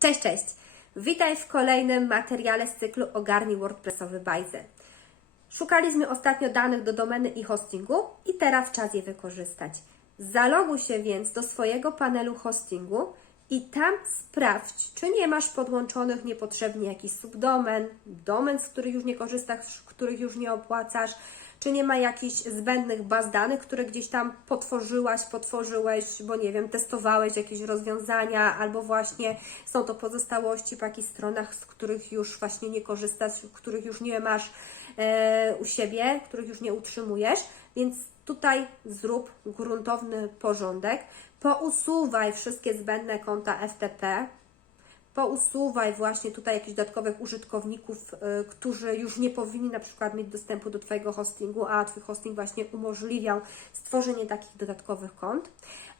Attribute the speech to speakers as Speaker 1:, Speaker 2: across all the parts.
Speaker 1: Cześć, cześć! Witaj w kolejnym materiale z cyklu Ogarnij WordPressowy Bajzel. Szukaliśmy ostatnio danych do domeny i hostingu i teraz czas je wykorzystać. Zaloguj się więc do swojego panelu hostingu i tam sprawdź, czy nie masz podłączonych niepotrzebnie jakichś subdomen, domen, z których już nie korzystasz, których już nie opłacasz, czy nie ma jakichś zbędnych baz danych, które gdzieś tam potworzyłaś, potworzyłeś, bo nie wiem, testowałeś jakieś rozwiązania, albo właśnie są to pozostałości po jakichś stronach, z których już właśnie nie korzystasz, których już nie masz e, u siebie, których już nie utrzymujesz, więc tutaj zrób gruntowny porządek, pousuwaj wszystkie zbędne konta FTP, pousuwaj właśnie tutaj jakichś dodatkowych użytkowników, y, którzy już nie powinni na przykład mieć dostępu do Twojego hostingu, a Twój hosting właśnie umożliwiał stworzenie takich dodatkowych kont.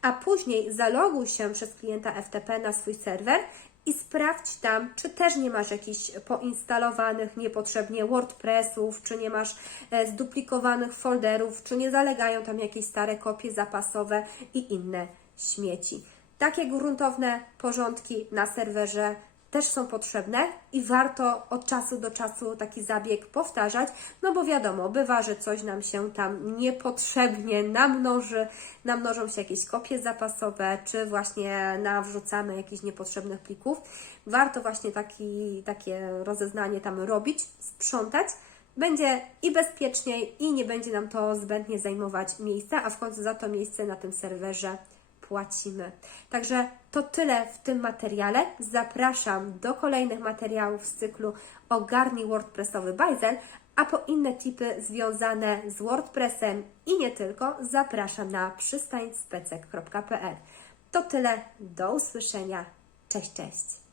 Speaker 1: A później zaloguj się przez klienta FTP na swój serwer i sprawdź tam, czy też nie masz jakichś poinstalowanych niepotrzebnie WordPressów, czy nie masz e, zduplikowanych folderów, czy nie zalegają tam jakieś stare kopie zapasowe i inne śmieci. Takie gruntowne porządki na serwerze też są potrzebne i warto od czasu do czasu taki zabieg powtarzać, no bo wiadomo, bywa, że coś nam się tam niepotrzebnie namnoży, namnożą się jakieś kopie zapasowe, czy właśnie nawrzucamy jakichś niepotrzebnych plików. Warto właśnie taki, takie rozeznanie tam robić, sprzątać. Będzie i bezpieczniej, i nie będzie nam to zbędnie zajmować miejsca, a w końcu za to miejsce na tym serwerze płacimy. Także to tyle w tym materiale. Zapraszam do kolejnych materiałów z cyklu Ogarnij WordPressowy Bajzel, a po inne tipy związane z WordPressem i nie tylko zapraszam na przystańspecek.pl. To tyle, do usłyszenia. Cześć, cześć.